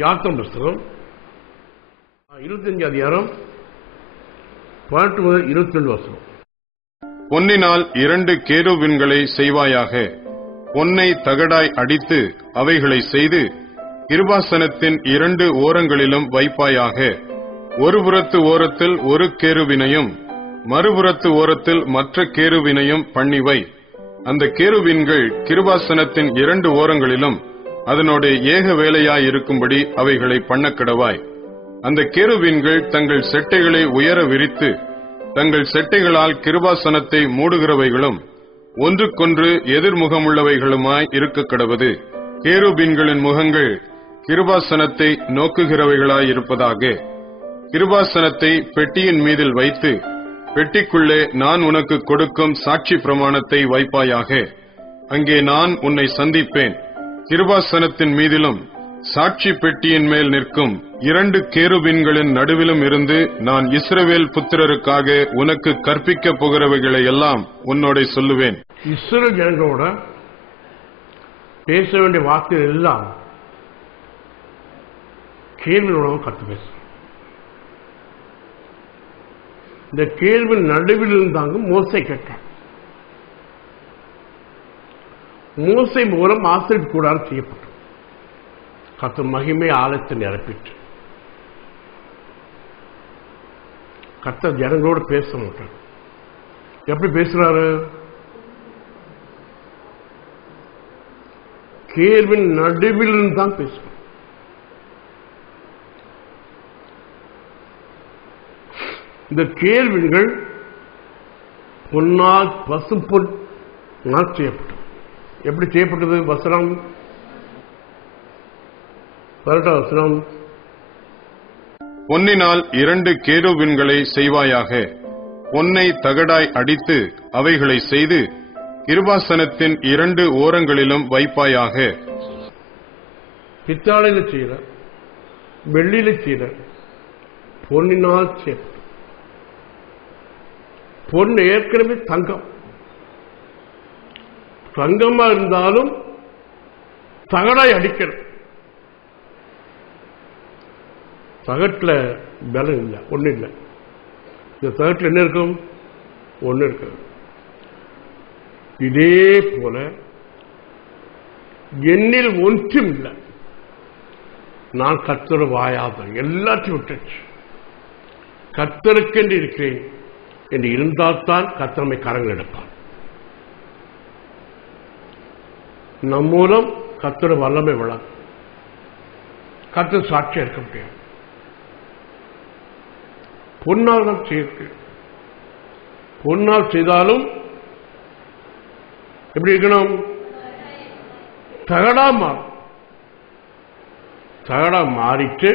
யாத்திரம் புஸ்தகம் 25 அதிகாரம் 18 முதல் 22 வசனம். பொன்னினால் 2 கேருபீன்களை செய்வாயாக. பொன்னை தகடாய் அடித்து அவைகளை செய்து கிருபாசனத்தின் 2 ஓரங்களிலும் வைப்பாயாக. ஒருபுறத்து ஓரத்தில் ஒரு கேருபீனையும் மறுபுறத்து ஓரத்தில் மற்ற கேருபீனையும் பண்ணிவை. அந்த கேருபீன்கள் கிருபாசனத்தின் 2 ஓரங்களிலும் அதனோட ஏக வேலையாயிருக்கும்படி அவைகளை பண்ணக்கடவாய். அந்த கேருபீன்கள் தங்கள் செட்டைகளை உயர விரித்து தங்கள் செட்டைகளால் கிருபாசனத்தை மூடுகிறவைகளும் ஒன்றுக்கொன்று எதிர்முகமுள்ளவைகளுமாய் இருக்க கடவது. கேருபீன்களின் முகங்கள் கிருபாசனத்தை நோக்குகிறவைகளாயிருப்பதாக. கிருபாசனத்தை பெட்டியின் மீதில் வைத்து பெட்டிக்குள்ளே நான் உனக்கு கொடுக்கும் சாட்சி பிரமாணத்தை வைப்பாயாக. அங்கே நான் உன்னை சந்திப்பேன். கிருபாசனத்தின் மீதிலும் சாட்சி பெட்டியின் மேல் நிற்கும் 2 கேருபீன்களின் நடுவிலும் இருந்து நான் இஸ்ரவேல் புத்திரருக்காக உனக்கு கற்பிக்க போகிறவைகளை எல்லாம் உன்னோட சொல்லுவேன். இஸ்ரவேல் ஜனங்களோட பேச வேண்டிய வார்த்தைகள் எல்லாம் கேள்வியோட கற்று பேச. இந்த கேள்வி நடுவில் இருந்தாங்க மோசை கேட்டார். மோசை மூலம் ஆசிரியப்பு கூடாரம் செய்யப்பட்டது. கர்த்தர் மகிமை ஆலயத்தை நிரப்பிட்டு கர்த்தர் ஜனங்களோடு பேச மாட்டார். எப்படி பேசுறாரு? கேள்வின் நடுவில் தான் பேசுறார். இந்த கேள்விகள் பொன்னால் பசும்பொன் செய்யப்பட்டது. எப்படி செய்யப்பட்டது? வசனம் 18 வசனம். பொன்னினால் 2 கேருபீன்களை செய்வாயாக. பொன்னை தகடாய் அடித்து அவைகளை செய்து கிருபாசனத்தின் 2 ஓரங்களிலும் வைப்பாயாக. பித்தாளையில செய்யற, வெள்ளியில செய்யற, பொன்னினால் செய்ய. பொன் ஏற்கனவே தங்கம். தங்கமா இருந்தாலும் தகடாய் அடிக்கணும். தகட்டில் பலம் இல்லை, ஒன்றும் இல்லை. இந்த தகட்டில் என்ன இருக்கும்? ஒன்று இருக்காது. இதே போல என்னில் ஒன்றும் இல்லை. நான் கர்த்தர் வாயாத எல்லாத்தையும் விட்டுச்சு. கர்த்தருக்கென்று இருக்கிறேன் என்று இருந்தால்தான் கர்த்தரை கரங்கள் எடுப்பான். நம் மூலம் கர்த்தர் வல்லமை விழாது. கர்த்தர் சாட்சியா இருக்க முடியாது. பொன்னால் தான் செய்யிருக்கு. பொன்னால் செய்தாலும் எப்படி இருக்கணும்? தகடா மாறும். தகடா மாறிட்டு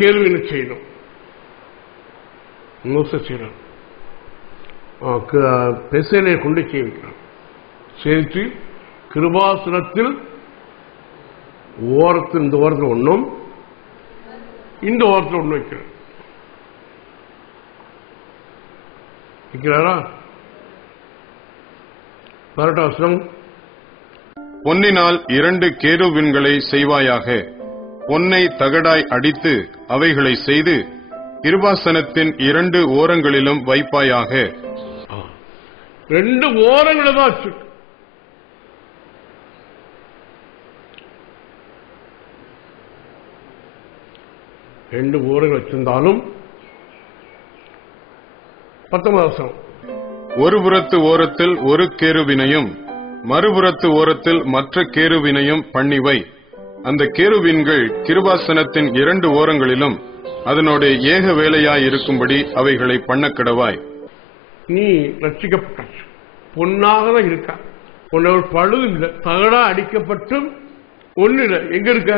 கேள்வின்னு செய்யணும். மோசே செய்யணும். பெசையிலே கொண்டு செய்விக்கிறான். சேர்த்து கிருபாசனத்தில் ஓரத்தில் இந்த ஓரத்தில் ஒன்றும் இந்த ஓரத்தில் ஒன்று வைக்கிறேன். வைக்கிறாரா? 18 வசனம். பொன்னினால் 2 கேருபீன்களை செய்வாயாக. பொன்னை தகடாய் அடித்து அவைகளை செய்து கிருபாசனத்தின் 2 ஓரங்களிலும் வைப்பாயாக. 2 ஓரங்களை தான் வச்சு. ரெண்டு ஓரங்கள் வச்சிருந்தாலும் 19 வருஷம். ஒரு புறத்து ஓரத்தில் ஒரு கேருபீனையும் மறுபுறத்து ஓரத்தில் மற்ற கேருபீனையும் பண்ணிவை. அந்த கேருபீன்கள் கிருபாசனத்தின் 2 ஓரங்களிலும் அதனோட ஏக வேலையாயிருக்கும்படி அவைகளை பண்ணக்கடவாய். நீ ரட்சிக்கப்பட்டாச்சு. பொன்னாக தான் இருக்கா. உன்னோட பழுது இல்லை. தகடா அடிக்கப்பட்டும் ஒண்ணு இல்லை. எங்க இருக்க?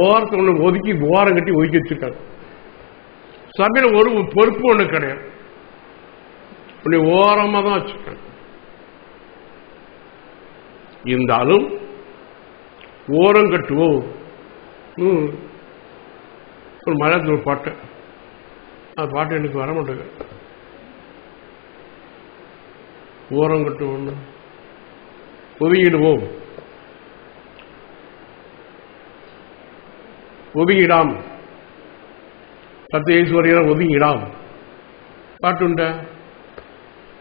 ஓரத்தை ஒண்ணு ஒதுக்கி ஓரம் கட்டி ஒதுக்கி வச்சிருக்காங்க. சபையில் ஒரு பொறுப்பு ஒண்ணு கிடையாது. உன்னை ஓரமா தான் வச்சிருக்காங்க. இருந்தாலும் ஓரம் கட்டுவோம். ஒரு மலையாளத்தில் ஒரு பாட்டு, அந்த பாட்டு எனக்கு வர மாட்டேங்க. ஓரம் கட்டுவோம். ஒதுங்கிடுவோம். ஒதுங்கிடாம் கர்த்தர் இயேசு வருகிறார், ஒதுங்கிடாம் பாட்டு உண்டா?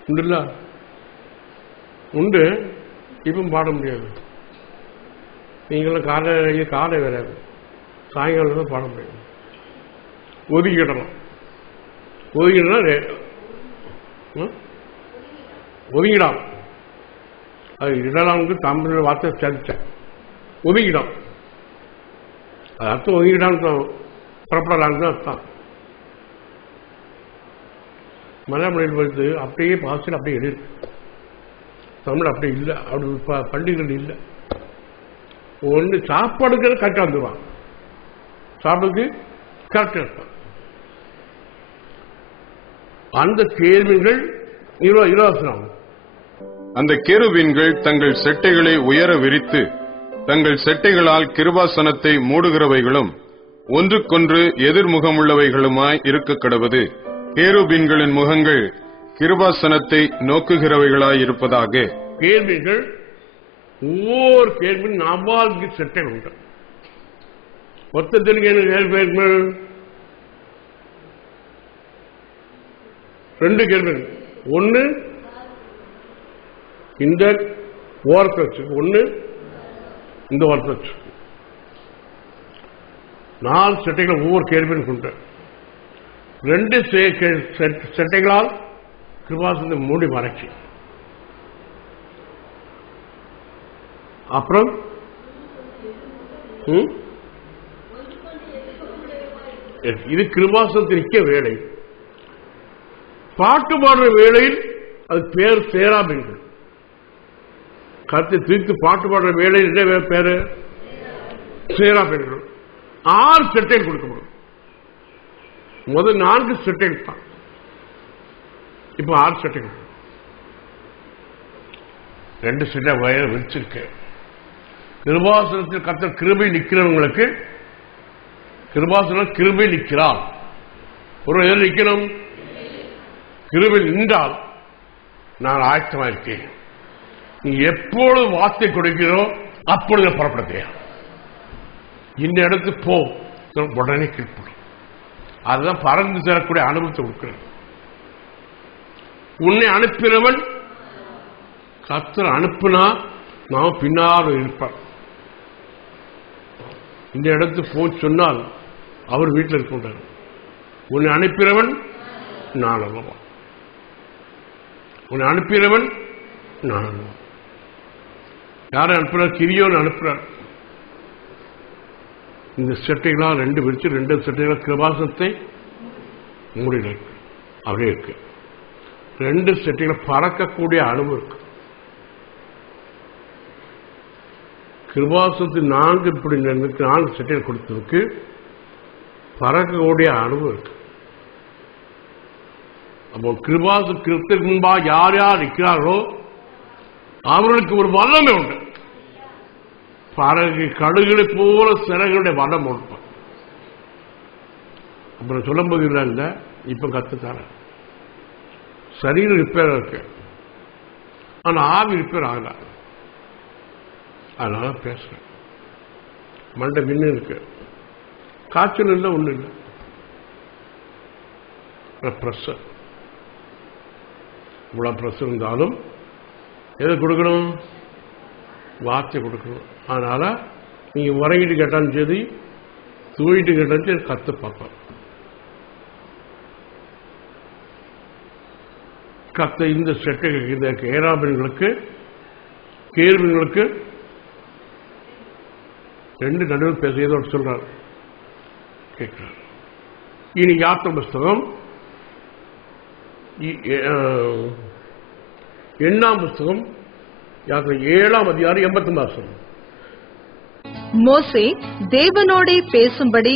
உண்டுல்ல, உண்டு. இப்ப பாட முடியாது. நீங்களும் காலை வராது, சாயங்காலம் தான் பாட முடியாது. ஒதுக்கிடலாம். ஒதுங்கிடாம். அது இடலாம் தமிழ் வார்த்தை சேர்த்தேன். ஒதுங்கிடாம் அது அர்த்தம். ஒதுங்கிடான்னு புறப்படலான்னு தான் அர்த்தம். மலையாள மொழியில் அப்படியே பாசில் அப்படியே எழுது. தமிழ் அப்படி இல்லை, அப்படி பண்டிகைகள் இல்லை. ஒன்று சாப்பாடுக்கு கரெக்டாக வந்துடுவான், சாப்பாடுக்கு கரெக்டாக இருப்பான். அந்த கேள்விகள் இலவசம். அந்த கேருபீன்கள் தங்கள் செட்டைகளை உயர விரித்து தங்கள் செட்டைகளால் கிருபாசனத்தை மூடுகிறவைகளும் ஒன்றுக்கொன்று எதிர்முகமுள்ளவைகளுமாய் இருக்க கடவது. கேருபீன்களின் முகங்கள் கிருபாசனத்தை நோக்குகிறவைகளாயிருப்பதாக. கேள்விகள் ஒவ்வொரு கேள்வி 4 செட்டைகள் உண்டு. மொத்தத்தில் 2 கேள்விகள். ஒன்று இந்த ஓரத்தை வச்சு, ஒன்று இந்த ஓரத்தை வச்சு. 4 செட்டைகள் ஒவ்வொரு கேள்வியும் உண்டு. 2 செட்டைகளால் கிருபாசனத்தை மூடி மறைச்சி. அப்புறம் இது கிருபாசனத்திற்க வேலை. பாட்டு பாடுற வேளையில் அது பேர் சேராபீன்கள். கருத்தை தீர்த்து பாட்டு பாடுற வேளையில் என்ன பேரு? சேராபீன்கள். 6 செட்டைகள் கொடுக்கப்படும். முதல் 4 செட்டைகள் தான், இப்ப 6 செட்டைகள். 2 செட்டை வயல வச்சிருக்க. கிருபாசனத்தில் கர்த்தர் கிருபை நிற்கிறவங்களுக்கு கிருபாசனம் கிருபை நிற்கிறார். ஒரு எதில் நிற்கணும்? கிருபை நின்றால் நான் ஆயத்தமாக இருக்கேன். நீ எப்பொழுது வார்த்தை கொடுக்கிறோ அப்பொழுது புறப்படுத்தியா. இந்த இடத்துக்கு போ, உடனே கீழ்ப்படும். அதுதான் பறந்து தரக்கூடிய அனுபவத்தை கொடுக்கிறது. உன்னை அனுப்பினவன் கர்த்தர் அனுப்பினா நாம் பின்னால் இருப்பார். இந்த இடத்துக்கு போ சொன்னால் அவர் வீட்டில் இருக்கின்றார். உன்னை அனுப்பினவன் நான் அல்லவா? உன்னை அனுப்பினவன் நான் அல்லவா? யாரை அனுப்புறார்? கிரியோன் அனுப்புறார். இந்த செட்டைகளால் 2 விரிச்சு 2 செட்டைகளால் கிருபாசனத்தை மூடின அப்படியே இருக்கு. 2 செட்டைகளை பறக்கக்கூடிய அனுபவம் இருக்கு. கிருபாசனத்தில் 4 இப்படி 4 செட்டைகள் கொடுத்ததுக்கு பறக்கக்கூடிய அனுபவம் இருக்கு. அப்போ கிருபாசனத்திற்கு முன்பாக யார் யார் இருக்கிறார்களோ அவர்களுக்கு ஒரு வல்லமை உண்டு. பறகு கடுகளை போல சிறகுடைய வல்லம் உண்டு. அப்புறம் சொல்லும் போது இல்லை, இப்ப கத்துத்தார சரீரம் ரிப்பேர் இருக்கு, ஆனா ஆவி ரிப்பேர் ஆகல. அதனால பேசுறேன். மண்டை மின்னு இருக்கு, காய்ச்சல் இல்லை, ஒண்ணு இல்லை. பிரஷர், இவ்வளவு பிரஷர் இருந்தாலும் எதை கொடுக்கணும்? வார்த்தை கொடுக்கணும். அதனால நீங்க உறங்கிட்டு கேட்டாலும் சரி, தூங்கிட்டு கேட்டாலும் சரி, கத்து பார்ப்பார். கத்த இந்த செட்டைகள், இந்த கேராபீன்களுக்கு கேள்விகளுக்கு 2 நடுவில் பேசியதோடு சொல்றார், கேட்கிறார். இனி யாத்திரை புஸ்தகம் 8ஆம் புஸ்தகம், யாத்திரை 7ஆம் அதிகாரம் 89. மோசே தேவனோடே பேசும்படி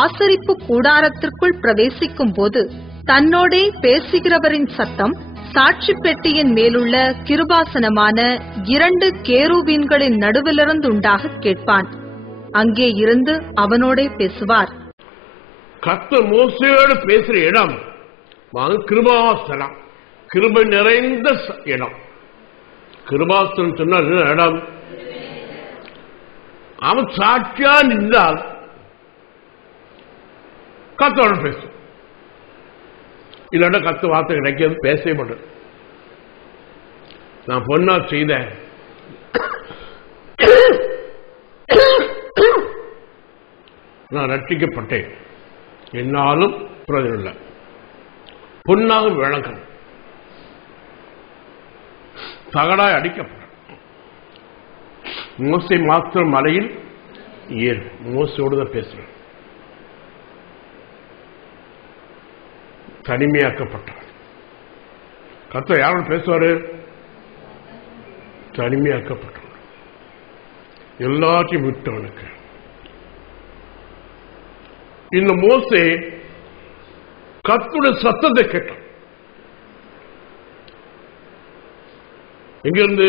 ஆசரிப்பு கூடாரத்திற்குள் பிரவேசிக்கும் போது தன்னோடே பேசுகிறவரின் சத்தம் சாட்சி பெட்டியின் மேலுள்ள கிருபாசனமான 2 கேருபீன்களின் நடுவிலிருந்து உண்டாக கேட்பான். அங்கே இருந்து அவனோடே பேசுவார். கர்த்தர் மோசேயோடு பேசுற இடம் கிருபாசனம், கிருபை நிறைந்த இடம். கிருபாசனம் சொன்னால் இடம் அவன் சாட்சியா நின்றால் கத்தோட பேசும். இல்லைன்னா கத்து வார்த்தை கிடைக்காது, பேசவே மாட்டேன். நான் பொண்ணா செய்த நான் ரட்சிக்கப்பட்டேன், என்னாலும் பிரயோஜனம் இல்லை. பொன்னாக விளக்கம் தகடாய் அடிக்கப்பட்ட மோசே மாத்திரம் மலையில் ஏறு. மோசையோடு தான் பேசுறேன். தனிமையாக்கப்பட்டார். கர்த்தர் யாரோட பேசுவாரு? தனிமையாக்கப்பட்டவர், எல்லாத்தையும் விட்டவனுக்கு. இந்த மோசே கர்த்தருடைய சத்தத்தை கேட்டான். எங்கிருந்து?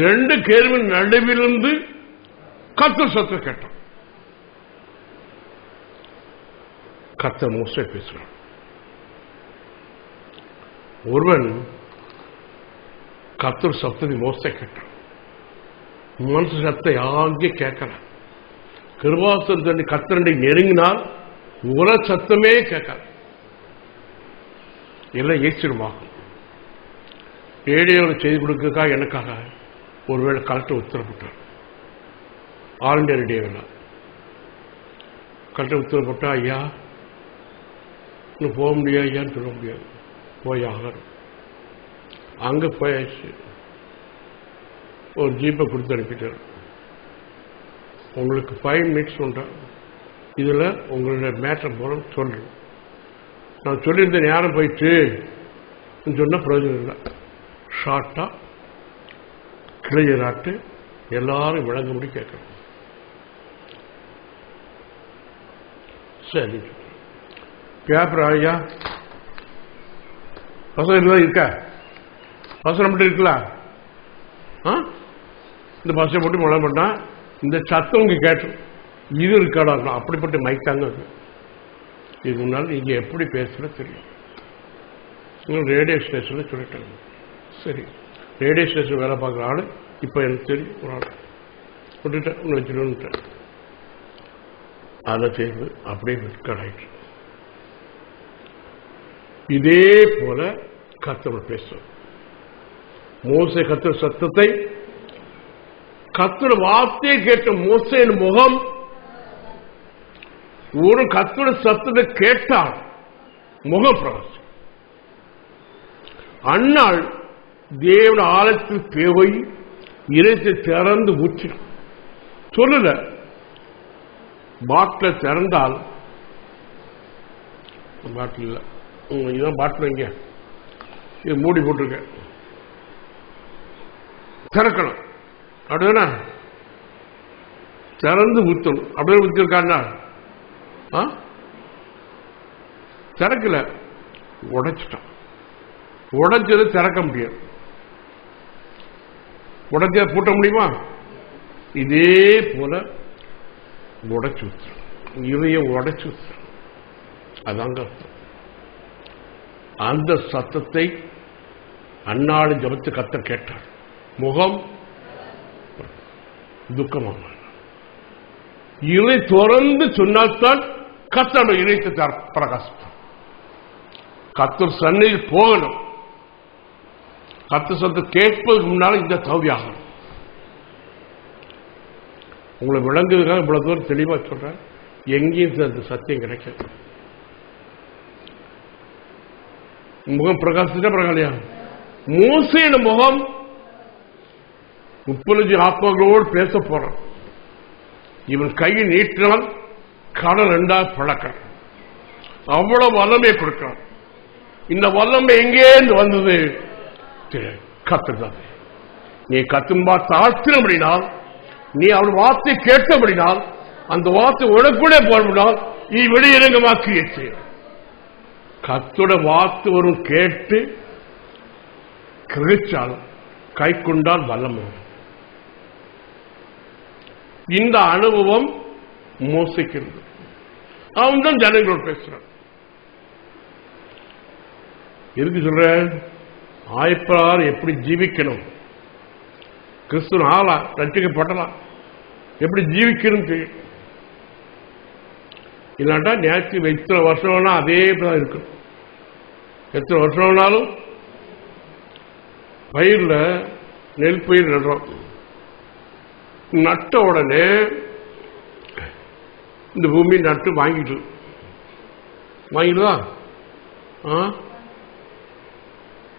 இரண்டு கேள்வியின் நடுவிலிருந்து கர்த்தர் சத்தத்தை கேட்டான். கர்த்தர் மோசே பேசுறான். ஒருவன் கர்த்தர் சத்தத்தை மோசே கேட்டான். மனசு சத்தை யாருக்கும் கேட்கல. கிருபாசனத்தை கர்த்தரை நெருங்கினால் உர சத்தமே கேட்காது, எல்லாம் ஏச்சிடுமாகும். ரேடியோவில் செய்தி கொடுக்கறக்கா எனக்காக ஒருவேளை கலெக்டர் உத்தரவிட்டார். ஆல் இண்டியா ரேடியோவில் கலெக்டர் உத்தரவிட்டா, ஐயா இன்னும் போக முடியாது, ஐயான்னு சொல்ல முடியாது, போய் ஆகணும். அங்கே போயாச்சு. ஒரு ஜீப்பை கொடுத்து அனுப்பிட்டார். உங்களுக்கு 5 மினிட்ஸ் சொல்கிறேன், இதில் உங்களுடைய மேட்டர் போல சொல்கிறேன். நான் சொல்லியிருந்த நேரம் போயிட்டு சொன்ன பிரயோஜனம் இல்லை. ஷார்ட்டாக கிளியராட்டு எல்லாரும் விளங்க முடி கேட்கணும். சரி, பேப்பர் ஐயா பசங்க இருக்கா? பசங்க மட்டும் இருக்கலாம். இந்த பஸ்ஸை போட்டு மழை பண்ணா இந்த சத்தம் உங்க கேட்டு இது இருக்காடா? அப்படிப்பட்ட மைக் தாங்க அது. இது முன்னால் நீங்க எப்படி பேசுற தெரியும். ரேடியோ ஸ்டேஷன்ல சொல்லிட்டாங்க. சரி, ரேடியோ ஸ்டேஷன் வேலை பார்க்குற ஆள் இப்போ எனக்கு தெரியும். ஒரு ஆள் விட்டுட்டேன், ஒன்று வச்சுட்டு அதை செய்து அப்படியே விற்கடாயிற்று. இதே போல கர்த்தர் பேசும். மோசே கர்த்தர் சத்தத்தை, கர்த்தர் வார்த்தையை கேட்ட மோசேயின் முகம் ஒரு கர்த்தர் சத்தத்தை கேட்டால் முகம் பிரகாசம். அந்நாள் தேவன் ஆலயத்தில் தேவை இறைச்சி திறந்து ஊற்றினான். சொல்லல, பாட்டில் திறந்தால், பாட்டில் இல்லை, இதுதான் பாட்டில், இங்க இது மூடி போட்டிருக்க, திறக்கணும். அப்படிதானே திறந்து ஊற்றணும். அப்படியே ஊற்றிருக்காண்டா திறக்கல, உடைச்சிட்டான். உடைச்சது திறக்க முடியாது. உடைச்ச பூட்ட முடியுமா? இதே போல உடைச்சு ஊத்துறோம், இதயம் உடைச்சு ஊத்துறோம். அதாங்க அர்த்தம். அந்த சத்தத்தை அந்நாடு ஜபத்து கர்த்தர் கேட்டார். முகம் துக்கமாக இதை தொடர்ந்து சொன்னால்தான் கர்த்தர் இணைத்து பிரகாசிப்பார். கர்த்தர் சன்னிதியில் போகணும். கர்த்தர் சத்தம் கேட்பதற்கு முன்னால இந்த தவியாகணும். உங்களை விளங்குறதுக்காக இவ்வளவு தூரம் தெளிவா சொல்றேன். எங்கேயும் சத்தியம் கிடைக்காது. முகம் பிரகாசிச்சா பிரகாலியா? மோசேயின் முகம் 35 ஆத்மாக்களோடு பேச போறான். இவன் கையை நீட்டினால் கடல் 2 பழக்கம். அவ்வளவு வல்லமை கொடுக்கிறான். இந்த வல்லமை எங்கேருந்து வந்தது? கத்துதான். நீ கத்தும்பா தாழ்த்தினபடினால், நீ அவள் வார்த்தை கேட்டபடினால், அந்த வார்த்தை உனக்கூட போனால் நீ வெளியிறங்கமாக்கி செய்ய. கத்தோட வார்த்தை வரும் கேட்டு கிரகிச்சால் கை கொண்டால் வல்லமை. இந்த அனுபவம் மோசிக்கிறது. அவன் தான் ஜனங்களோடு பேசுறான். எதுக்கு சொல்ற? ஆயப்பிரகாரம் எப்படி ஜீவிக்கணும், கிறிஸ்துவ ஆளா ரட்சிக்கப்படலாம், எப்படி ஜீவிக்கணும் தெரியும். இல்லாட்டா நேற்று எத்தனை வருஷம்னா அதே தான் இருக்கும். எத்தனை வருஷம்னாலும் பயிரில் நெல் பயிர் நடுறோம். நட்ட உடனே இந்த பூமி நட்டு வாங்கிடுதா?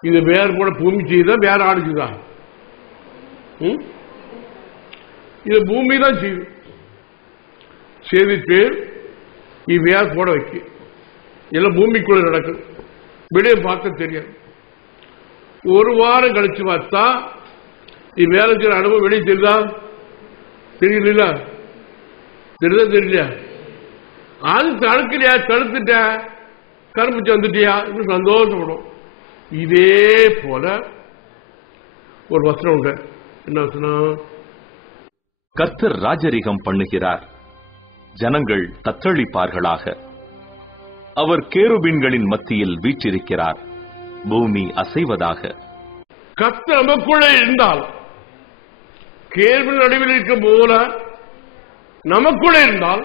இது வேற கூட பூமி செய்தா வேற ஆடுச்சுதா? இது பூமி தான் செய்யுது. செய்துட்டு இது வேற போட வைக்க எல்லாம் பூமிக்குள்ள நடக்குது. வெளியே பார்க்க தெரியாது. ஒரு வாரம் கழிச்சு பார்த்தா இது வேலை செய்யற அனுபவம் வெளியே தெரியுதா? தெரியல. தெரியுதா? தெரியல. அது தடுக்கலையா? தடுத்துட்ட கரும்பிச்சு வந்துட்டியா? இன்னும் சந்தோஷப்படும். இதே போல ஒரு வசனம் உண்டு. என்ன வசனம்? கர்த்தர் ராஜரிகம் பண்ணுகிறார், ஜனங்கள் தத்தளிப்பார்களாக. அவர் கேருபீன்களின் மத்தியில் வீற்றிருக்கிறார், பூமி அசைவதாக. கர்த்தர் நமக்குள்ளே இருந்தால், கேருபீன் நடுவில் இருக்கும் போல நமக்குள்ளே இருந்தால்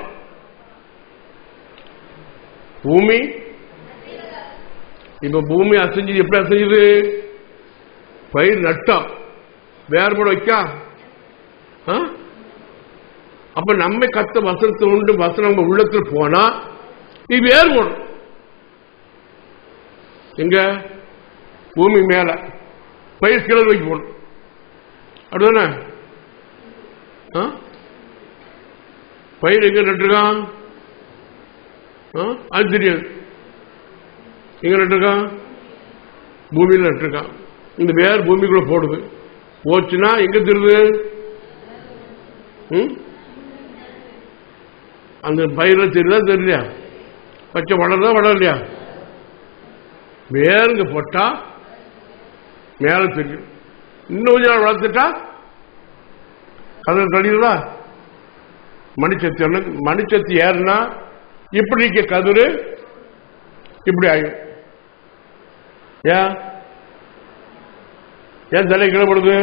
பூமி இப்ப பூமி அசைஞ்சது. எப்படி அசைஞ்சது? பயிர் நட்டா வேற போட வைக்கா? அப்ப நம்ம கத்த வசனத்தை உண்டு வசனம் நம்ம உள்ளத்தில் போனா நீ வேறு போடும். எங்க? பூமி மேல பயிர் கிளர் வைக்க போடும். அப்படிதானே? பயிர் எங்க நட்டுருக்கான்? அது தெரியாது. எங்க நட்டுருக்கான்? பூமியில நட்டுருக்கான். இந்த வேறு பூமிக்குள்ள போடுது. போச்சுன்னா எங்க தெரியுது? அந்த பயிர தெரியுதா? தெரியலையா? பச்சை வளருதா? வளரலையா? வேறுங்க போட்டா மேல தெரியும். இன்னும் கொஞ்ச நாள் வளர்த்துட்டா கதிர் கழிவுதா? மணிச்சத்து மணிச்சத்து ஏறுனா இப்படி இருக்க கதிர் இப்படி ஆகும். ஏன் தலை கிளப்படுது?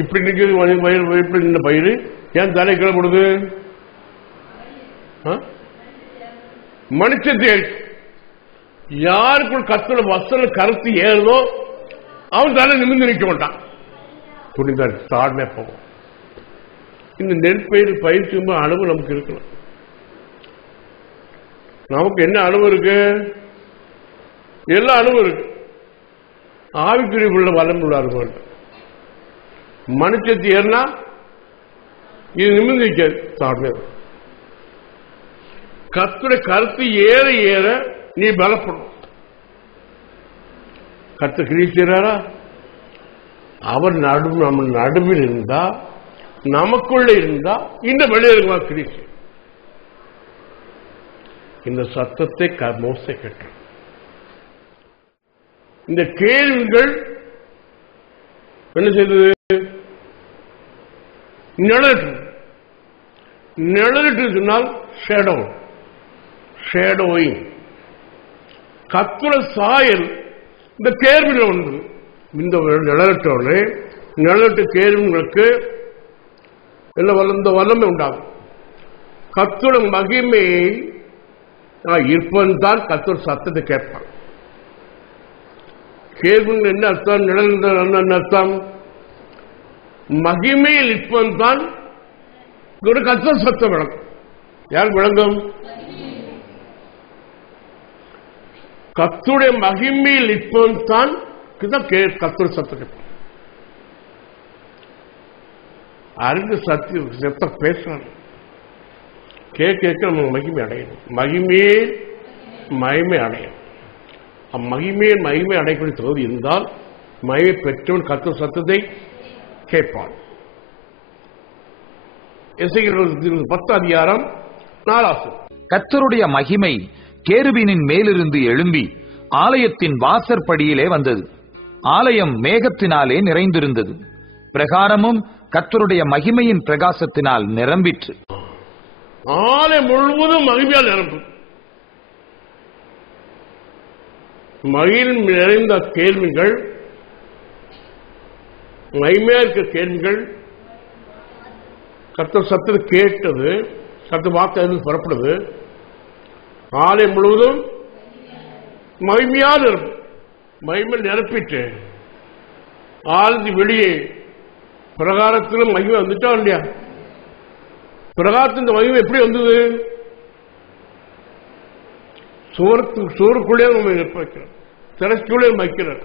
இப்படி நிற்கிறது பயிர். இப்படி நின்ற பயிர் ஏன் தலை கிளப்படுது? மனுஷத்தை யாருக்குள் கத்தோட வசன கருத்து ஏறுதோ அவன் தலை நிமிர்ந்து நிற்க மாட்டான். துணிதான் தாழ்மே போகும். இந்த நெற்பயிர் பயிற்சி அளவு நமக்கு இருக்கணும். நமக்கு என்ன அளவு இருக்கு? எல்லா அளவும் இருக்கு. ஆவிக்குரிய உள்ள வளம் உள்ள அனுபவம். மனுஷத்து ஏறினா இது நிமிர்ந்து நிற்காது. தாழ்மே கர்த்தருடைய கருத்து ஏற ஏற நீ பலப்படும். கர்த்தர் கிரியை செய்றாரா? அவர் நம்ம நடுவில் இருந்தா, நமக்குள்ள இருந்தா இந்த வெளியே கிரியை. இந்த சத்தத்தை மோசே கேட்டார். இந்த கேள்விகள் என்ன செய்தது? நிழலிட்டு சொன்னால் ஷேடோயிங். கர்த்தருடைய சாயல் இந்த கேள்வியில் ஒன்று. இந்த நிழலிட்டோடு நிழலிட்டு கேள்விகளுக்கு இந்த வல்லமை உண்டாகும். கர்த்தருடைய மகிமையை இருப்பவன் தான் கர்த்தர் சத்தத்தை கேட்பான். கேள்விகள் என்ன அர்த்தம்? நிழல் என்ன அர்த்தம்? மகிமையில் இருப்பவன் தான் கர்த்தர் சத்தம் விளங்கும். யாருக்கு விளங்கும்? கர்த்தருடைய மகிமையில் இருப்பவன் தான் கர்த்தர் சத்தம் கேட்பான். அறிந்து சத்தம் பேசுறாங்க. கேட்க நம்ம மகிமை அடையணும். மகிமை அடையணும். மகிமை அடையக்கூடிய தகுதி இருந்தால் மகிமை பெற்றவன் கர்த்தர் சத்தத்தை கேட்பான். 10:4 கர்த்தருடைய மகிமை கேருபீனின் மேலிருந்து எழும்பி ஆலயத்தின் வாசற்படியிலே வந்தது. ஆலயம் மேகத்தினாலே நிறைந்திருந்தது. பிரகாரமும் கர்த்தருடைய மகிமையின் பிரகாசத்தினால் நிரம்பிற்று. ஆலயம் முழுவதும் மகிமையால் நிரம்பும். மகிழ் நிறைந்த கேள்விகள், மகிமையா இருக்க கேள்விகள், கர்த்தர் சத்தத்தை கேட்டது, கர்த்தர் வார்த்தை புறப்படுது, ஆலயம் முழுவதும் மகிமையால் இருக்கும். மகிமை நிரப்பிட்டு ஆழ்ந்து வெளியே பிரகாரத்திலும் மகிமை வந்துட்டா இல்லையா? பிரகாரத்தின் மகிமை எப்படி வந்தது? சோறுக்குள்ளே நம்ம வைக்கிறோம், திரைக்குள்ளே வைக்கிறார்.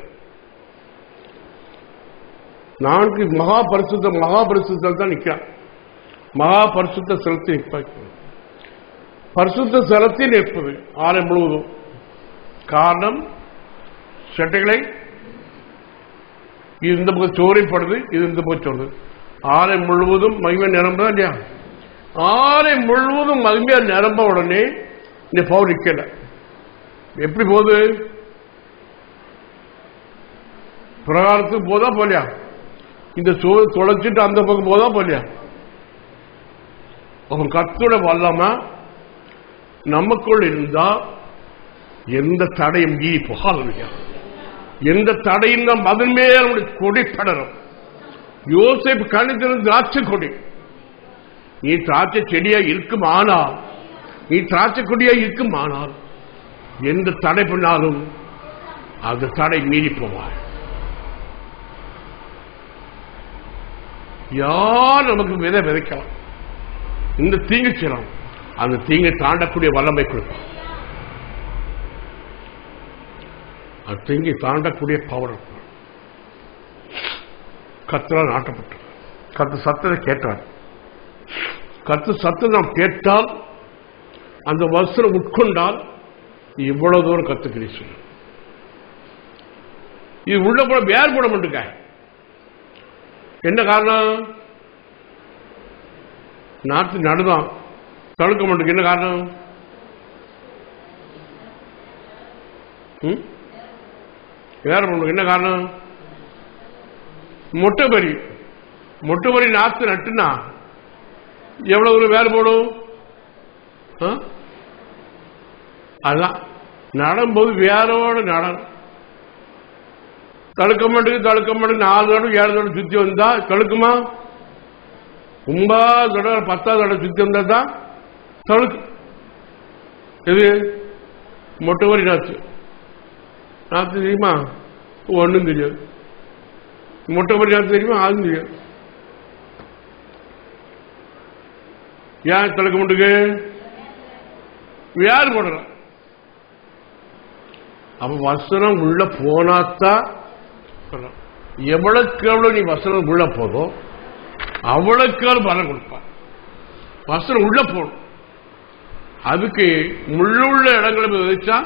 நான்கு மகா பரிசுத்தம் தான் நிற்கிறார். மகா பரிசுத்த ஸ்தலத்தில் நிற்பார். பரிசுத்த ஸ்தலத்தில் நிற்பது ஆலயம் முழுவதும். காரணம், சட்டைகளை இது இந்த பக்கம் சோறைப்படுது, இது இந்த பக்கம் சொல்றது. ஆலயம் முழுவதும் மகிமை நிரம்பதான் இல்லையா? ஆலயம் முழுவதும் மகிமையா நிரம்ப உடனே இந்த பவுல் நிக்கல. எப்படி போகுது? பிரகாரத்துக்கு போதா போலியா? இந்த சோறு தொலைச்சிட்டு அந்த பக்கம் போதா போலியா? அவன் கர்த்தரோட வல்லம நமக்குள் இருந்தா எந்த தடையும் மீறி போகாது. எந்த தடையும் தான் அதன் மேல் கொடி படரும். யோசேப்பு கணித்திருந்த திராட்சை கொடி. நீ திராட்சை செடியா இருக்கும் ஆனால், நீ திராட்சை கொடியா இருக்கும் ஆனால் எந்த தடை பண்ணாலும் அந்த தடை மீறி போவார். யார் நமக்கு விதை விதைக்கலாம், இந்த தீங்கு செய்யலாம், அந்த தீங்கை தாண்டக்கூடிய வல்லமை கொடுப்பார். அந்த தீங்கை தாண்டக்கூடிய பவர் கர்த்தரால் நாட்டப்பட்டு கர்த்தர் சத்தத்தை கேட்டார். கர்த்தர் சத்தம் நாம் கேட்டால், அந்த வசனம் உட்கொண்டால் இவ்வளவு தூரம் கத்துக்கிறீ சொல்லு. இது உள்ள கூட வேறு போட மாட்டுக்க. என்ன காரணம்? நாட்டு நடுதான் தடுக்க மாட்டுக்கு. என்ன காரணம்? வேற பண்ணுங்க. என்ன காரணம்? மொட்டைபரி நாத்து நட்டுனா எவ்வளவு தூரம் வேறு போடும்? அதான் நடும்போது வேரோடு நடணும். தடுக்க மாட்டுக்கு 4 தடவை 7 தடவை சுத்தி வந்தா தடுக்குமா? 9 தடவை 10 தடவை சுத்தி வந்தா தான் தடுக்கு. இது மொட்டைவரி நாத்து தெரியுமா? ஒன்றும் தெரியாது. மொட்டைவரி நாத்து தெரியுமா? அதுவும் தெரியாது. ஏன் தடுக்க மாட்டுக்கு? வேறு போடலாம். அப்ப வசனம் உள்ள போனாத்தான் எவ்வளவுக்கு எவ்வளவு நீ வசனம் உள்ள போதும் அவ்வளவுக்கு பலம் கொடுப்பார். வசனம் உள்ள போடும். அதுக்கு முள்ளுள்ள இடங்களை விதைச்சா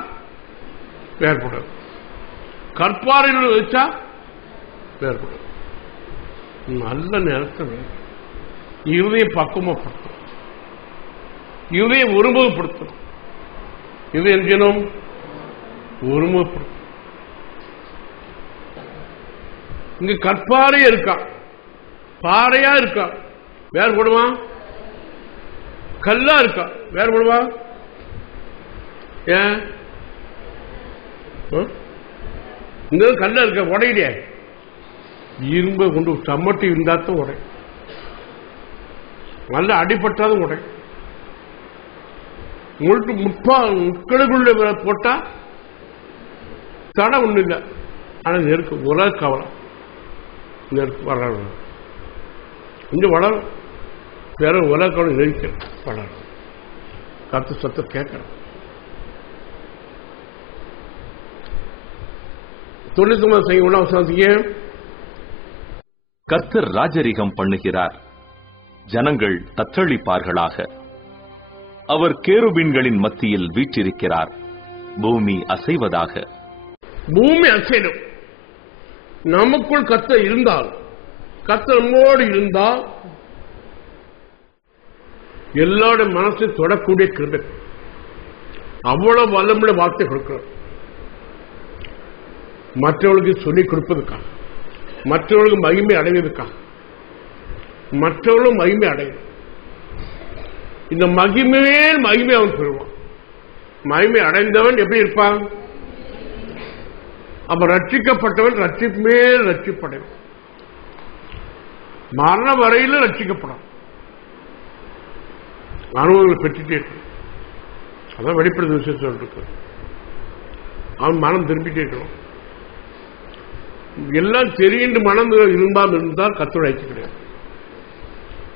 வேறுபடும், கற்பாறைகள் விதைச்சா வேறுபடும். நல்ல நேரத்தில் இருதயம் பக்குவப்படுத்தும், இருதயம் ஒருமுகப்படுத்தும். இது என்கணும் ஒருமுகப்படுத்தும். இங்க கற்பாறையா இருக்கா, பாறையா இருக்கா, வேறுபடுமா? கல்லா இருக்கா, வேறுபடுமா? ஏன் இந்த கல்லா இருக்க உடையிலே இரும்பை கொண்டு சம்மட்டி இருந்தாத்தான் உடை. நல்ல அடிப்பட்டாலும் உடை. முட்களுக்குள்ள போட்டா தடை ஒண்ணு இல்லை. ஆனா நெருக்கு உலக கவலை நெருக்கு வளரும், கொஞ்சம் வளரும். வேற உலக கவலை நெருக்க வளரும். கத்து சத்தம் கேட்கணும். 99 செய்ய உணவு. கர்த்தர் ராஜரிகம் பண்ணுகிறார், ஜனங்கள் தத்தளிப்பார்களாக. அவர் கேருபீன்களின் மத்தியில் வீற்றிருக்கிறார், பூமி அசைவதாக. பூமி அசைடும். நமக்குள் கர்த்தர் இருந்தால், கர்த்தர் நம்மோடு இருந்தால் எல்லாரோட மனசை தொடக்கூடிய கிருபை. அவ்வளவு வல்லமுள்ள வார்த்தை கொடுக்கிறோம். மற்றவர்களுக்கு சொல்லிக் கொடுப்பதுக்காக, மற்றவர்களுக்கு மகிமை அடைவதற்காக, மற்றவர்களும் மகிமை அடையும். இந்த மகிமையே மகிமை அவன் பெறுவான். மகிமை அடைந்தவன் எப்படி இருப்பான்? அப்ப ரட்சிக்கப்பட்டவன் ரட்சிப்பு மேல் ரட்சிப்படையும் மரண வரையிலும் ரட்சிக்கப்படும் அனுபவங்களை பெற்றுட்டே இருக்கு. அதான் வெளிப்படுத்த விஷயம் சொல்லிருக்கு. அவன் மனம் திரும்பிட்டே இருக்கணும். எல்லாம் தெரிந்து மனம் இருந்தால் கர்த்தரோட ஐக்கியம் கிடையாது.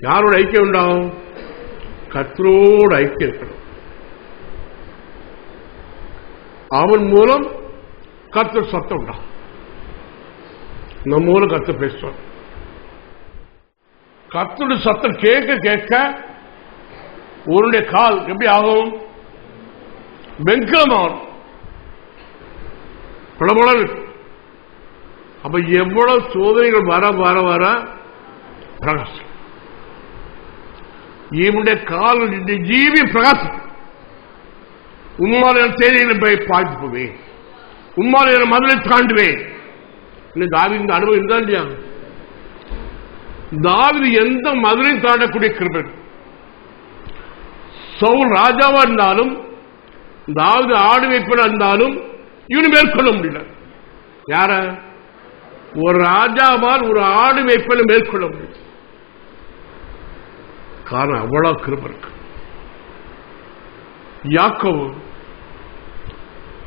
யாரோட ஐக்கியம் உண்டாகும்? கர்த்தரோட ஐக்கியம் இருக்கணும். அவன் மூலம் கர்த்தர் சத்தம் உண்டாகும். நம்ம மூலம் கர்த்தர் பேசுவார். கர்த்தருடைய சத்தம் கேட்க கேட்க உன்னுடைய கால் எப்படி ஆகும்? வெங்கலமாகும், பளபளன்னு இருக்கும். அப்ப எவ்வளவு சோதனைகள் வர வர வர பிரகாசம். இவனுடைய கால் ஜீவி பிரகாசம். உம்மாலையான செய்திகளை போய் பார்த்து போவேன், உம்மாலையான மதுரை தாண்டுவேன். தாவீது அனுபவம் இருந்தா இல்லையா? தாவீது எந்த மதுரையும் தாண்டக்கூடிய கிருபை. சவுல் ராஜாவா இருந்தாலும் தாவீது ஆடு வைப்பனா இருந்தாலும் இவனு மேற்கொள்ள முடியல. யார? ஒரு ராஜாவால் ஒரு ஆடு வைப்பனை மேற்கொள்ள முடியும். காரணம் அவ்வளவு கிருபை இருக்கு. யாக்கோபு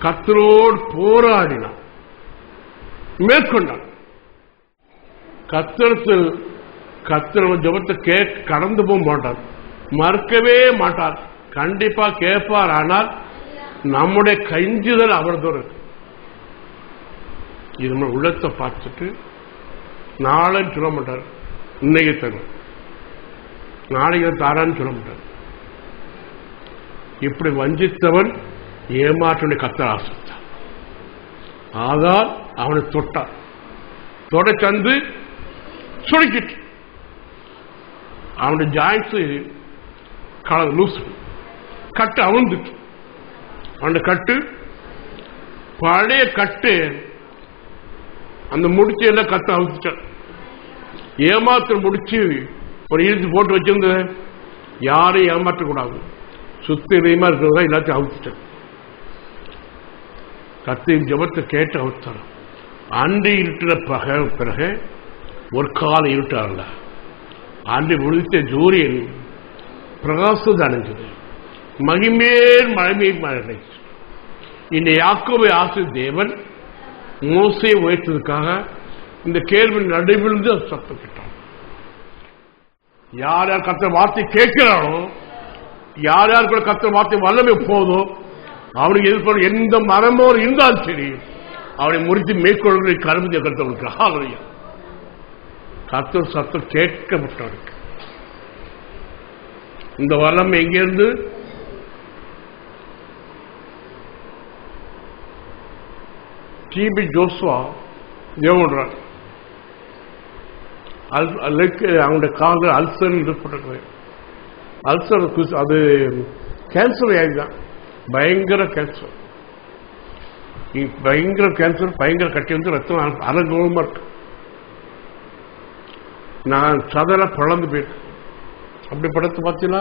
கர்த்தரோடு போராடினான், மேற்கொண்டான். கர்த்தரத்தில் கர்த்தர் ஜெபத்தை கடந்து போக மாட்டார், மறுக்கவே மாட்டார், கண்டிப்பா கேட்பார். ஆனால் நம்முடைய கஞ்சுதல் அவர் தூரம் இருக்கு. இது நம்ம உள்ளத்தை பார்த்துட்டு நாளைன்னு சொல்ல மாட்டார், இன்னைக்கு தரும், நாளைக்கு தாரான்னு சொல்ல மாட்டார். இப்படி வஞ்சித்தவன் ஏமாற்றுடைய கர்த்தர் ஆசிரித்தார். ஆகார் அவனை தொட்டார், தொட சந்து சுழிக்கிட்டு அவனுடைய ஜாயின்ஸ் கலந்து லூசு, கட்டு அவுந்துட்டு, அவனுடைய கட்டு பழைய கட்டு அந்த முடிச்சு எல்லாம் கட்டு அவுத்துட்டான். ஏமாற்ற முடிச்சு ஒரு இழுத்து போட்டு வச்சிருந்த யாரையும் ஏமாற்றக்கூடாது, சுத்தி இதயமா இருக்கிறதா எல்லாத்தையும் அவுத்துட்டான். கத்தின் ஜெபத்தை கேட்டு அவுத்தார். அன்று இருட்டுற பிறகு ஒரு கால இருட்டார்ல அன்று முடித்த ஜூரியன் பிரகாசம் அடைஞ்சது, மகிமேல் மழைமேல் மழை. இந்த யாக்கோபை ஆசை தேவன் மோசையை உயர்த்ததுக்காக இந்த கேள்வி நடைபெறுந்து சத்தம் கேட்டான். யார் யார் கர்த்தர் வார்த்தை கேட்கிறானோ, யார் யார் கூட கர்த்தர் வார்த்தை வல்லமை போதோ, அவனுக்கு எதிர்ப்பு எந்த மரமோ இருந்தாலும் சரி அவனை முறித்து மேற்கொள்கிற கரும்பு கருத்தவனுக்கு கர்த்தர் சத்தம் கேட்கப்பட்டவனுக்கு. இந்த வல்லமை எங்கிருந்து? டிபி ஜோஸ்வா தேவன்றார். அவனுடைய கால்கள் அல்சர் ஏற்பட்டது. அல்சர் அது கேன்சர் ஆகிதான், பயங்கர கேன்சர், பயங்கர கேன்சர், பயங்கர கட்டி வந்து ரத்தம் அரங்கமா இருக்கு. நான் சதல பழந்து போயிட்டு அப்படி படத்தை பார்த்தீங்களா?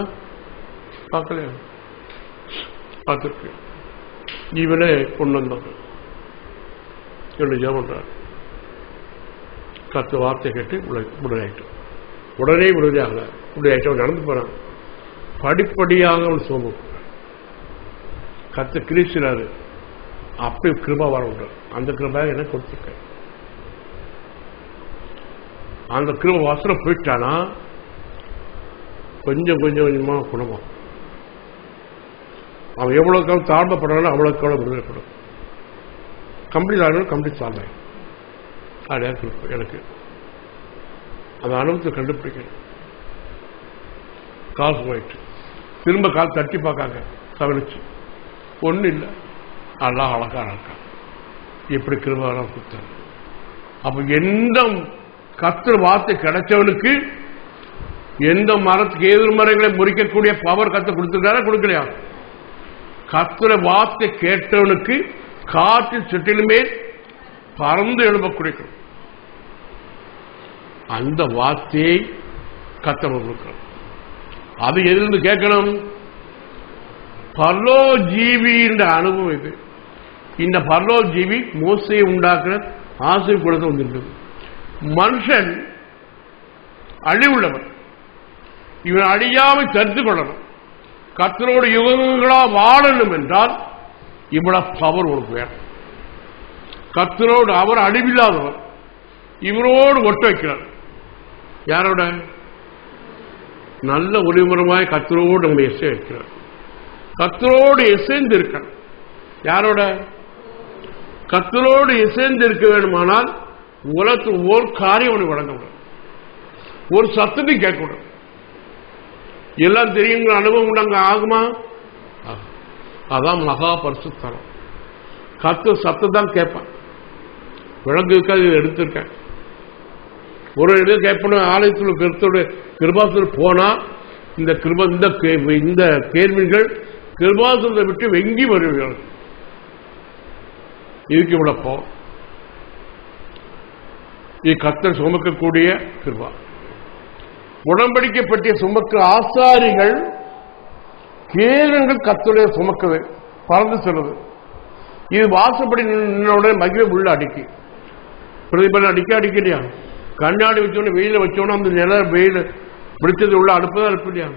பார்க்கல, பார்த்துருக்கு. இவனே கொண்டு வந்தாங்க. ஜெபன்றார். கத்து வார்த்தை கேட்டு விடுதலையாயிட்டோம். உடனே விடுதலையாக விடுதலையாயிட்டவன் நடந்து போறான். படிப்படியாக அவன் சோம்பு கத்து கிரீசினாரு. அப்படி கிருபா வர உண்டு. அந்த கிருபா எனக்கு கொடுத்துருக்க. அந்த கிருப வாசனம் போயிட்டானா கொஞ்சம் கொஞ்சம் கொஞ்சமா குணமாகும். அவன் எவ்வளவு தாழ்மைப்படுறானோ அவ்வளவுக்கு எவ்வளவு விடுதலைப்படும். கம்ப்ளீட் ஆகணும், கம்ப்ளீட் சால்வ் ஆகும். எனக்கு அந்த அனுபவத்தை கண்டுபிடிக்கணும். கால் போயிட்டு திரும்ப கால் தட்டி பார்க்காங்க, கவனிச்சு ஒன்றும் இல்லை, எல்லாம் அழகா இருக்கா. எப்படி கிருபாரம் கொடுத்தாங்க. அப்ப எந்த கர்த்தர் வார்த்தை கிடைச்சவனுக்கு எந்த மரத்துக்கு எதிர்மறைகளை முறிக்கக்கூடிய பவர் கர்த்தர் கொடுத்துருக்காரா? கொடுக்கலையா? கர்த்தர் வார்த்தை கேட்டவனுக்கு காற்றில் சுற்றிலுமே பறந்து எழுப்பக்கூடிய அந்த வார்த்தையை கர்த்தர் கொடுக்கிறார். அது எதிலிருந்து கேட்கணும்? பரலோ ஜீவியின் அனுபவம் இது. இந்த பரலோக ஜீவி மோசையை உண்டாக்குற ஆசிரியர் கூட வந்துருக்கு. மனுஷன் அழிவுள்ளவன், இவன் அழியாமல் கருத்து கொள்ளணும். கர்த்தரோடு யுகங்களா வாழணும் என்றால் இவ்வளவு பவர் உனக்கு வேணும். கர்த்தரோடு அவர் அழிவில்லாதவர், இவரோடு ஒட்ட வைக்கிறார். யாரோட? நல்ல ஒளிமுறமாய் கர்த்தரோடு நம்ம எசை வைக்கிறார். கர்த்தரோடு இசைந்து இருக்கணும். யாரோட? கர்த்தரோடு இசைந்து இருக்க வேண்டுமானால் உலகத்தில் ஒரு காரியம் ஒன்று வழங்கக்கூடாது, ஒரு சத்தத்தை கேட்கக்கூடாது. எல்லாம் தெரியுங்கிற அனுபவம் உண்டாங்க ஆகுமா? அதான் மகா பரிசுத்தம். கர்த்தர் சத்தம் கேட்பான். விளங்குக்காக எடுத்திருக்கேன். ஒரு இடத்துல கேட்பணும். ஆலயத்தில் கருத்தோட கிருபாசனம் போனா இந்த கேள்விகள் கிருபாசனத்தை விட்டு வெங்கி வருவீர்கள். இதுக்கு இவ்வளப்போ இது கர்த்தர் சுமக்கக்கூடிய கிருபா. உடன்படிக்கை பற்றிய சுமக்க ஆசாரிகள் கேள்விகள் கர்த்தருடைய சுமக்கவே பறந்து செல்வது. இது வாசப்படி நின்ன மகிழ உள்ள அடிக்கி பிரதிபலன் அடிக்கலையா? கண்ணாடி வச்சோன்னு வெயில வச்சோன்னா அந்த நில வெயில பிடிச்சது உள்ள அனுப்பதான் அனுப்பலையா?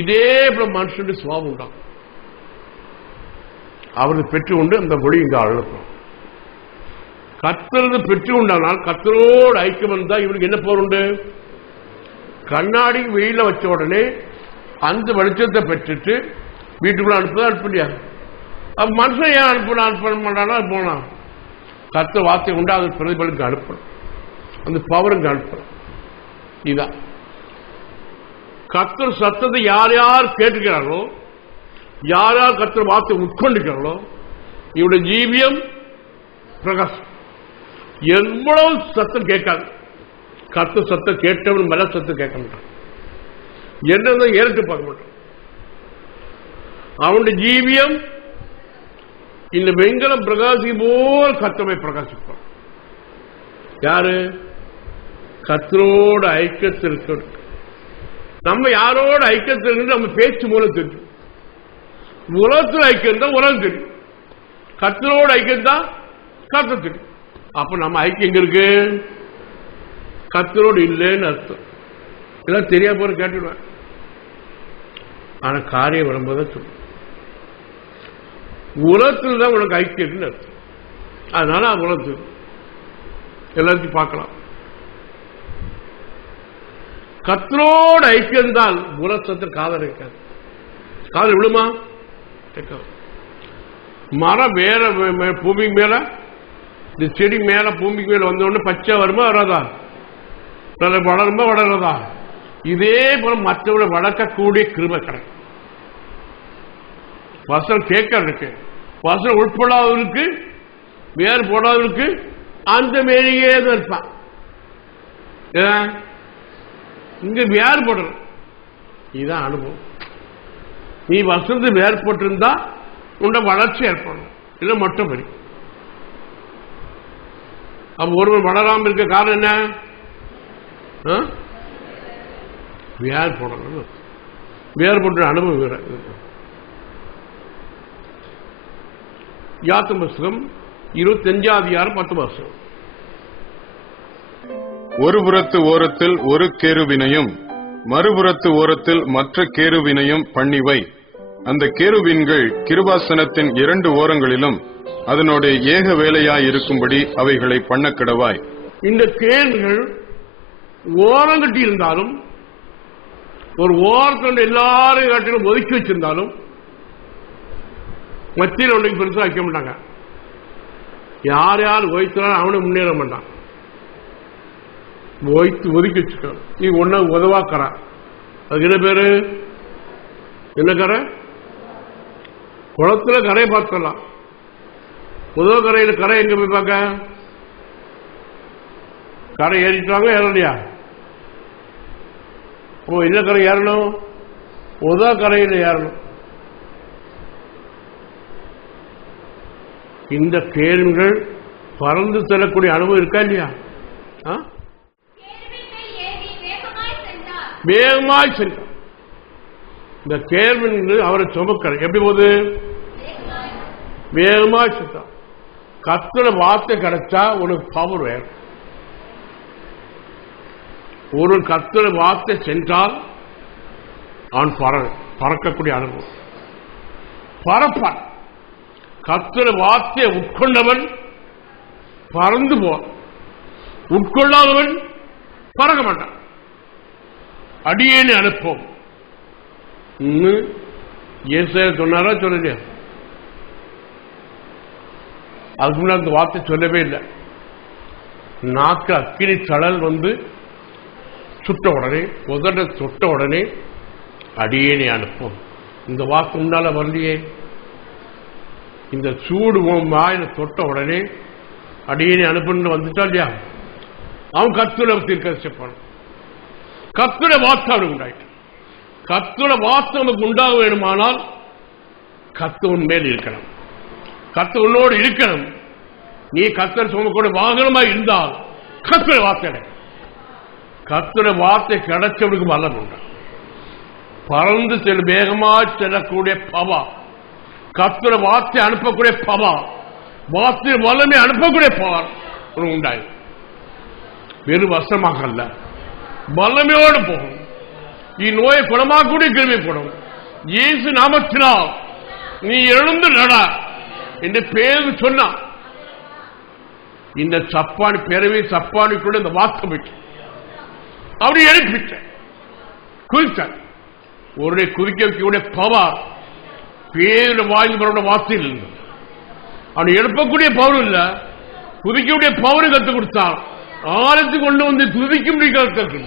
இதே போல மனுஷனுடைய சுவாபம் உண்டாகும். அவரது பெற்று கொண்டு அந்த மொழி இங்க அழுப்போம். கர்த்தரது பெற்று உண்டானால் கர்த்தரோடு ஐக்கியம் வந்தா இவனுக்கு என்ன போருண்டு? கண்ணாடி வெயில வச்ச உடனே அந்த வெளிச்சத்தை பெற்றுட்டு வீட்டுக்குள்ள அனுப்பதான் அனுப்பலையா? அப்ப மனுஷன் ஏன் அனுப்ப மாட்டானா? போனா கர்த்தர் வார்த்தை உண்டா அது பிரதிபலுக்கு அனுப்பணும், அந்த பவருக்கு அனுப்பணும். இதான் கர்த்தர் சத்தத்தை யார் யார் கேட்டுக்கிறார்களோ, யார் யார் கர்த்தர் வார்த்தை உட்கொண்டிருக்கிறார்களோ இவருடைய ஜீவியம் பிரகாசம். எவ்வளவு சத்தம் கேட்காது. கர்த்தர் சத்தம் கேட்டவன் மேல சத்தம் கேட்க மாட்டான். என்ன ஏறிட்டு பார்க்க மாட்டான். அவனுடைய ஜீவியம் இந்த வெங்கலம் பிரகாசி போல் கர்த்தரை பிரகாசிப்பான். யாரு? கர்த்தரோட ஐக்கியத்தில். நம்ம யாரோட ஐக்கியத்தில் நம்ம பேச்சு மூலம் தெரியும். உலகத்தில் ஐக்கியம் தான் உலகம் தெரியும். கர்த்தரோட ஐக்கியம் தான் கர்த்தர் தெரியும். அப்ப நம்ம ஐக்கியம் எங்க இருக்கு? கர்த்தரோடு இல்லைன்னு அர்த்தம். எல்லாம் தெரியாம போற கேட்டுடுவேன். ஆனா காரியம் வரும்போது சொல்லும். உலகத்தில் தான் உனக்கு ஐக்கியம் அர்த்தம். அதனால உலகத்தில் எல்லாத்தையும் பார்க்கலாம். கர்த்தரோடு ஐக்கியம்தான் உலகத்தில் காதல் இருக்காது. காதல் விழுமா? மரம் வேற பூமிக்கு மேல, இந்த செடி மேல பூமிக்கு மேல வந்த உடனே பச்சை வருமா வராதா? வளருமா வளர்றதா? இதே போல மற்றவரை வளர்க்கக்கூடிய கிருபை கிடைக்கும். வசனம் கேட்கறதுக்கு, வசனம் உட்படாதவருக்கு, வேறு போடாதவருக்கு அந்த மேலேயே தான் இருப்பான். இங்க வேறு போடுற இதுதான் அனுபவம். நீ வசந்து வேறுபட்டிருந்தா உண்ட வளர்ச்சி ஏற்படும், இல்லை மட்டும் பறி. அப்ப ஒருவன் வளராமல் இருக்க காரணம் என்ன? வேறுபடணும். வேறுபட்ட அனுபவம் வேற. யாத்திரை புஸ்தகம் 25:10. ஒரு புறத்து ஓரத்தில் ஒரு கேருவினையும் மறுபுறத்து ஓரத்தில் மற்ற கேருவினையும் பண்ணிவை. அந்த கேருவின்கள் கிருபாசனத்தின் 2 ஓரங்களிலும் அதனுடைய ஏக வேலையாய் இருக்கும்படி அவைகளை பண்ண கிடவாய். இந்த கேள்விகள் ஓரங்கட்டி இருந்தாலும், ஒரு ஓரத்தோடு எல்லாரையும் காட்டிலும் ஒதுக்கி வச்சிருந்தாலும் மத்தியில் ஒன்றைக்கு பெருசா வைக்க மாட்டாங்க. யார் யார் ஓய்த்தாலும் அவனை முன்னேற மாட்டான். ஒதுக்கி வச்சுக்க. நீ ஒன்ன உதவாக்கற. அதுக்கு என்ன பேரு? என்ன கரை? குளத்துல கரையை பார்த்துடலாம். உதவ கரையில கரை எங்க போய் பார்க்க? கரை ஏறிட்டாங்க, ஏறலையா? ஓ, என்ன கரை ஏறணும்? உதவ கரையில் ஏறணும். இந்த கேள்விகள் பறந்து செல்லக்கூடிய அனுபவம் இருக்கா இல்லையா? வேகமாய் சென்றார். இந்த கேள்வி அவரை சுமக்கிற எப்படி போகுது? வேகமாய் சென்றார். கர்த்தருடைய வார்த்தை கிடைச்சா உனக்கு பவர் வேறு. ஒரு கர்த்தருடைய வார்த்தை சென்றால் அவன் பறக்கக்கூடிய அனுபவம். பறப்பான். கர்த்தருடைய வார்த்தையை உட்கொண்டவன் பறந்து போ, உட்கொள்ளாதவன் பறக்க மாட்டான். அடியேன்னு அனுப்போம் ஏசாயா சொன்னாரா சொல்லலையா? அதுக்கு முன்னாடி அந்த வார்த்தை சொல்லவே இல்லை. நாக்கு அக்கினி தழல் வந்து சுட்ட உடனே, உதட சுட்ட உடனே அடியேனே அனுப்போம். இந்த வாக்கு முன்னால வரலையே. இந்த சூடு வாயில தொட்ட உடனே அடியேனே அனுப்புன்னு வந்துட்டா இல்லையா? அவன் கர்த்தருடைய தீர்க்கதரிசிப்பான். கர்த்தருடைய வார்த்தை அவனுக்கு உண்டாயிட்டு. கர்த்தருடைய வார்த்தை நமக்கு உண்டாக வேண்டுமானால் கர்த்தர் மேல் இருக்கணும், கர்த்தர் உன்னோடு இருக்கணும். நீ கர்த்தர் சுமக்கூட வாகனமா இருந்தால் கர்த்தருடைய வார்த்தை, கர்த்தருடைய வார்த்தை கிடைச்சவனுக்கு வல்லமை உண்டு. பறந்து செல்லும் வேகமா செல்லக்கூடிய பவா, கர்த்தருடைய வார்த்தை அனுப்பக்கூடிய பவா, வார்த்தை வல்லமை அனுப்பக்கூடிய பவர் உனக்கு உண்டாயிடும். வெறும் வசமாக அல்ல, வல்லமையோடு போகும். இந்நோயை குணமாக்கூடிய கிருபை கொடும். இயேசு நாமத்தினால் நீ எழுந்து நடா என்று பேரு சொன்னா, இந்த சப்பானி பிறவி சப்பானிக்குள்ள இந்த வார்த்தை போயிட்டு அப்படி எழுப்பிட்ட குதித்த ஒரு குதிக்க வைக்கக்கூடிய பவர் பேரு வாய்ந்து போற வார்த்தையில் இருந்தது. அவன் எழுப்பக்கூடிய பவர் இல்ல, குதிக்கக்கூடிய பவரும் கற்றுக் கொடுத்தான். ஆழத்துக்கு கொண்டு வந்து துதிக்க முடியும்.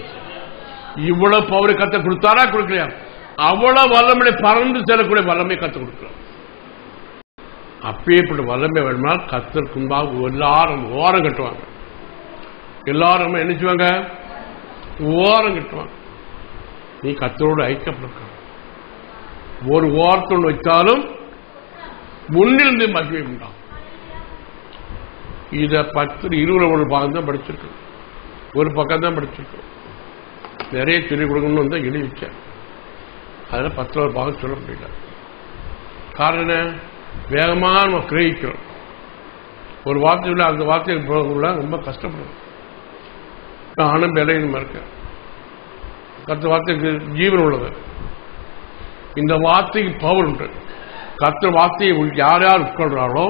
இவ்வளவு பவரை கற்றுக் கொடுத்தாரா கொடுக்கலையா? அவ்வளவு வல்லமை பறந்து செல்லக்கூடிய வல்லமை கற்றுக் கொடுக்கிறார். அப்பேற்பட்ட வல்லமை வேணும்னா கர்த்தருக்கு முன்பாக எல்லாரும் ஓரம் கட்டுவாங்க. எல்லாரும் என்ன செய்வாங்க? ஓரம் கட்டுவாங்க. நீ கர்த்தரோடு ஐக்கியப்பட ஒரு ஓரத்தோடு வைத்தாலும் முன்னிருந்து மகிழ்ச்சி உண்டாகும். இத 10-20 பாகம் தான் படிச்சிருக்கோம், ஒரு பக்கம் தான் படிச்சிருக்கோம். நிறைய சொல்லிக் கொடுக்கணும்னு வந்து எழுதி வச்சேன். அதில் 10 பாகம் சொல்ல முடியல. காரணம் வேகமா நம்ம கிரகிக்கிறோம். ஒரு வார்த்தையில் அந்த வார்த்தைக்கு போகக்குள்ள ரொம்ப கஷ்டப்படும். நானும் விலையும் இருக்க கத்த வார்த்தைக்கு ஜீவன் உள்ளது. இந்த வார்த்தைக்கு பவர் உண்டு. கத்த வார்த்தையை யார் யார் உட்கொள்றாளோ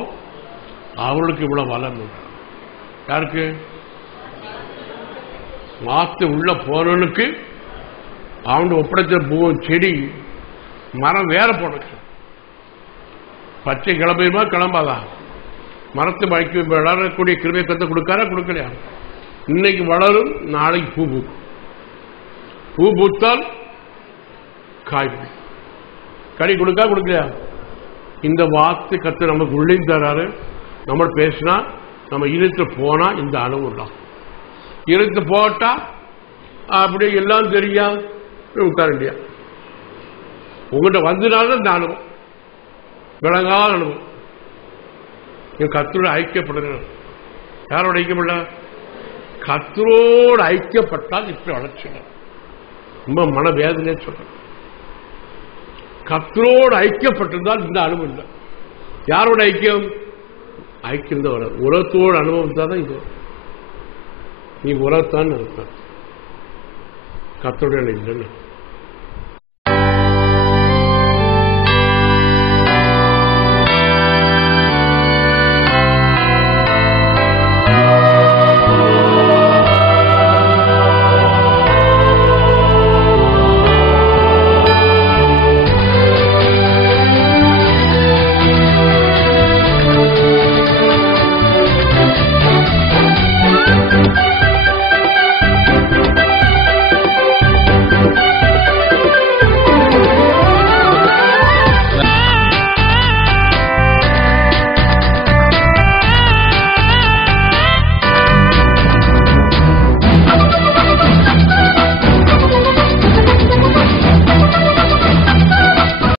அவர்களுக்கு இவ்வளவு வளம் உண்டு. யாருக்கு? வார்த்தை உள்ள போறவனுக்கு அவன் ஒப்படைச்ச பூவம் செடி மரம் வேற போடச்சு. பச்சை கிளம்புமா கிளம்பாதா? மரத்தை வளைக்க வளரக்கூடிய கிருபை கத்த கொடுக்காரா கொடுக்கலையா? இன்னைக்கு வளரும், நாளைக்கு பூ பூக்கும். பூ பூத்தால் காய் கனி கொடுக்கா கொடுக்கலையா? இந்த வார்த்தை கத்து நமக்கு உள்ளே தராரு. நம்ம பேசினா நம்ம இருத்து போனா இந்த அனுபவம் தான். இருத்து போட்டா அப்படியே எல்லாம் தெரியா உட்கார இல்லையா? உங்கள்கிட்ட வந்தனால இந்த அனுபவம் விளங்காத அனுபவம். கர்த்தரோடு ஐக்கியப்படணும். யாரோட ஐக்கியப்பட? கர்த்தரோடு ஐக்கியப்பட்டால் இப்படி வளர்ச்சி. ரொம்ப மனவேதனையே சொல்றேன். கர்த்தரோடு ஐக்கியப்பட்டிருந்தால் இந்த அனுபவம் இல்லை. யாரோட ஐக்கியம்? ஐக்கியம் தான் வராது. உலகத்தோடு அனுபவம் தான் இது. நீ உலகத்தான் கர்த்தருடைய இல்லைன்னு